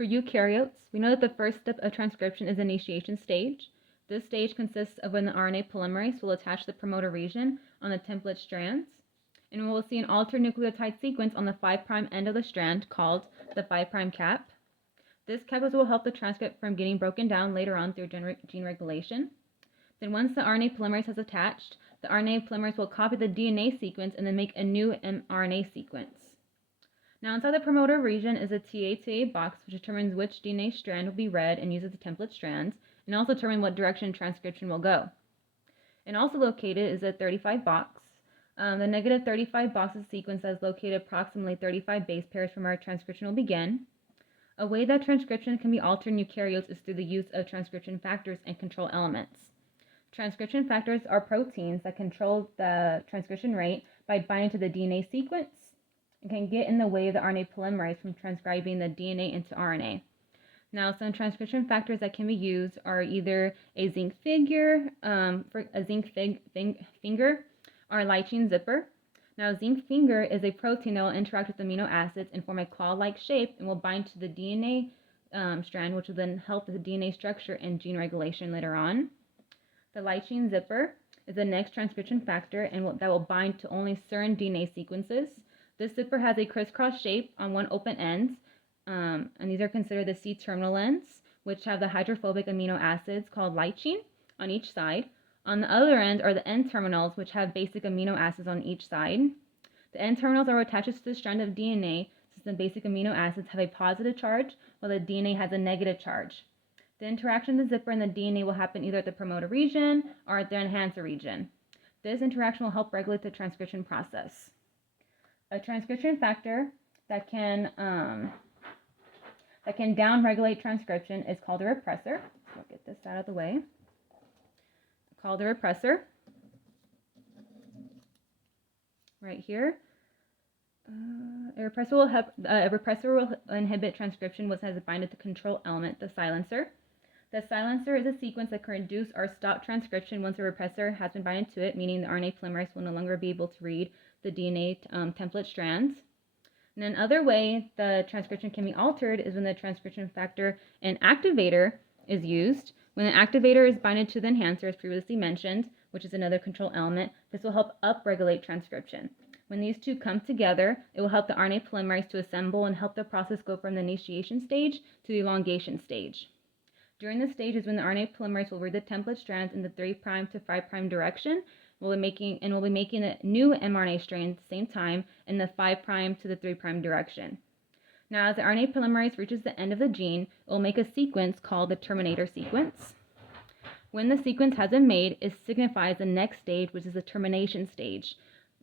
For eukaryotes, we know that the first step of transcription is the initiation stage. This stage consists of when the RNA polymerase will attach the promoter region on the template strands, and we will see an altered nucleotide sequence on the 5' end of the strand called the 5' cap. This cap will help the transcript from getting broken down later on through gene regulation. Then once the RNA polymerase has attached, the RNA polymerase will copy the DNA sequence and then make a new mRNA sequence. Now inside the promoter region is a TA box which determines which DNA strand will be read and uses the template strands, and also determine what direction transcription will go. And also located is a 35 box. The negative 35 box is a sequence that is located approximately 35 base pairs from where transcription will begin. A way that transcription can be altered in eukaryotes is through the use of transcription factors and control elements. Transcription factors are proteins that control the transcription rate by binding to the DNA sequence and can get in the way of the RNA polymerase from transcribing the DNA into RNA. Now, some transcription factors that can be used are either a zinc finger or a light chain zipper. Now, zinc finger is a protein that will interact with amino acids and form a claw-like shape and will bind to the DNA strand, which will then help with the DNA structure and gene regulation later on. The light chain zipper is the next transcription factor and that will bind to only certain DNA sequences. This zipper has a crisscross shape on one open end, and these are considered the C-terminal ends, which have the hydrophobic amino acids called light chain on each side. On the other end are the N-terminals, which have basic amino acids on each side. The N-terminals are attached to the strand of DNA since the basic amino acids have a positive charge while the DNA has a negative charge. The interaction of the zipper and the DNA will happen either at the promoter region or at the enhancer region. This interaction will help regulate the transcription process. A transcription factor that can down-regulate transcription is called a repressor. So I'll get this out of the way. Called a repressor. Right here. A repressor will inhibit transcription which has binded the control element, the silencer. The silencer is a sequence that can reduce or stop transcription once a repressor has been binded to it, meaning the RNA polymerase will no longer be able to read the DNA template strands. And another way the transcription can be altered is when the transcription factor and activator is used. When the activator is binded to the enhancer, as previously mentioned, which is another control element, this will help upregulate transcription. When these two come together, it will help the RNA polymerase to assemble and help the process go from the initiation stage to the elongation stage. During this stage is when the RNA polymerase will read the template strands in the 3' to 5' direction. We'll be making a new mRNA strand at the same time in the 5' to the 3' direction. Now, as the RNA polymerase reaches the end of the gene, it will make a sequence called the terminator sequence. When the sequence has been made, it signifies the next stage, which is the termination stage.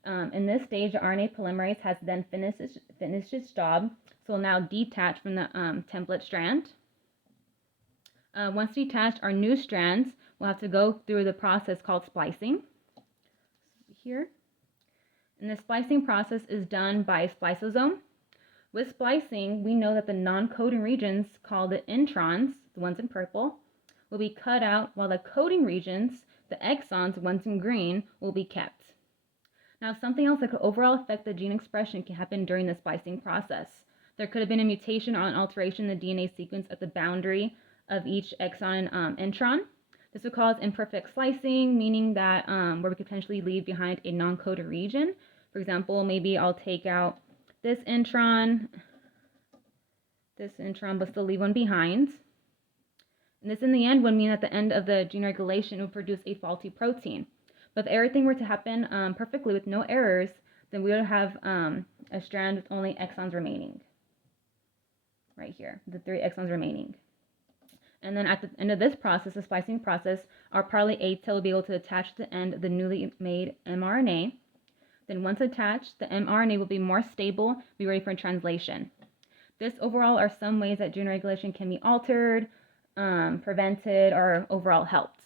In this stage, the RNA polymerase has then finished its job, so it will now detach from the template strand. Once detached, our new strands will have to go through the process called splicing. Here. And the splicing process is done by a spliceosome. With splicing, we know that the non-coding regions, called the introns, the ones in purple, will be cut out, while the coding regions, the exons, the ones in green, will be kept. Now, something else that could overall affect the gene expression can happen during the splicing process. There could have been a mutation or an alteration in the DNA sequence at the boundary of each exon and intron. This would cause imperfect slicing, meaning that where we could potentially leave behind a non-coded region. For example, maybe I'll take out this intron, but still leave one behind. And this in the end would mean at the end of the gene regulation it would produce a faulty protein. But if everything were to happen perfectly with no errors, then we would have a strand with only exons remaining. Right here, the 3 exons remaining. And then at the end of this process, the splicing process, our partly A tail will be able to attach to the end of the newly made mRNA. Then once attached, the mRNA will be more stable, be ready for translation. This overall are some ways that gene regulation can be altered, prevented, or overall helped.